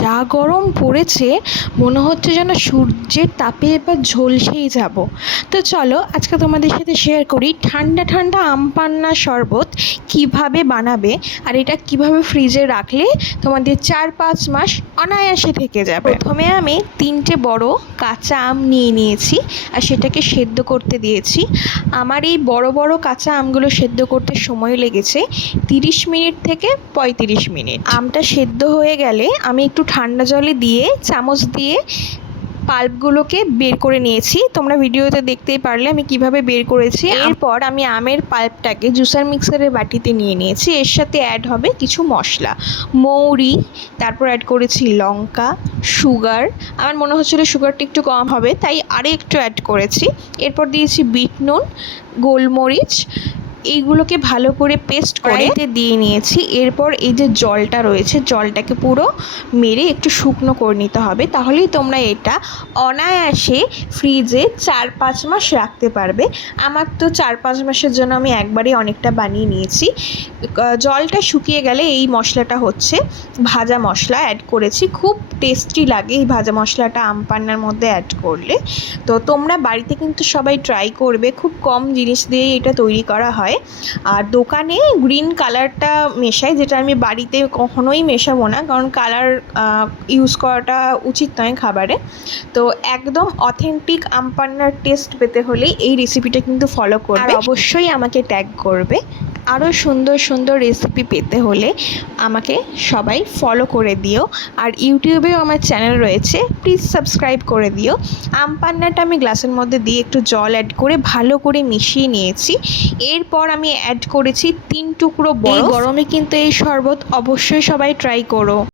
যা গরম পড়েছে মনে হচ্ছে যেন সূর্যের তাপে এবার ঝলসেই যাব। তো চলো আজকে তোমাদের সাথে শেয়ার করি ঠান্ডা ঠান্ডা আম পান্না শরবত কিভাবে বানাবে, আর এটা কিভাবে ফ্রিজে রাখলে তোমাদের 4-5 মাস অনায়াসে থেকে যাবে। প্রথমে আমি 3টে বড় কাঁচা আম নিয়ে নিয়েছি আর সেটাকে সেদ্ধ করতে দিয়েছি। আমার এই বড় বড় কাঁচা আমগুলো সেদ্ধ করতে সময় লেগেছে 30 মিনিট থেকে 35 মিনিট। আমটা সেদ্ধ হয়ে গেলে আমি একটু ঠান্ডা জলে দিয়ে চামচ দিয়ে পাল্পগুলোকে বের করে নিয়েছি। তোমরা ভিডিওতে দেখতেই পারলে আমি কিভাবে বের করেছি। এরপর আমি আমের পাল্পটাকে জুসার মিক্সারের বাটিতে নিয়ে নিয়েছি। এর সাথে অ্যাড হবে কিছু মশলা, মৌরি, তারপর অ্যাড করেছি লঙ্কা, সুগার। আমার মনে হচ্ছিলো সুগারটা একটু কম হবে তাই আরও একটু অ্যাড করেছি। এরপর দিয়েছি বিট নুন, গোলমরিচ, এইগুলোকে ভালো করে পেস্ট করে দিয়ে নিয়েছি। এরপর এই যে জলটা রয়েছে জলটাকে পুরো মেরে একটু শুকনো করে নিতে হবে, তাহলেই তোমরা এটা অনায়াসে ফ্রিজে 4-5 মাস রাখতে পারবে। আমার তো 4-5 মাসের জন্য আমি একবারেই অনেকটা বানিয়ে নিয়েছি। জলটা শুকিয়ে গেলে এই মশলাটা হচ্ছে ভাজা মশলা অ্যাড করেছি। খুব টেস্টি লাগে এই ভাজা মশলাটা আম পান্নার মধ্যে অ্যাড করলে। তো তোমরা বাড়িতে কিন্তু সবাই ট্রাই করবে, খুব কম জিনিস দিয়েই এটা তৈরি করা হয়। আর দোকানে গ্রিন কালারটা মেশাই, যেটা আমি বাড়িতে কখনোই মেশাবো না, কারণ কালার ইউজ করাটা উচিত নয় খাবারে। তো একদম অথেন্টিক আম পান্নার টেস্ট পেতে হলে এই রেসিপিটা কিন্তু ফলো করবে, আর অবশ্যই আমাকে ট্যাগ করবে। আরও সুন্দর সুন্দর রেসিপি পেতে হলে আমাকে সবাই ফলো করে দিও। আর ইউটিউবেও আমার চ্যানেল রয়েছে, প্লিজ সাবস্ক্রাইব করে দিও। আম পান্নাটা আমি গ্লাসের মধ্যে দিয়ে একটু জল অ্যাড করে ভালো করে মিশিয়ে নিয়েছি। এরপর আমি অ্যাড করেছি 3 টুকরো বরফ। এই গরমে কিন্তু এই শরবত অবশ্যই সবাই ট্রাই করো।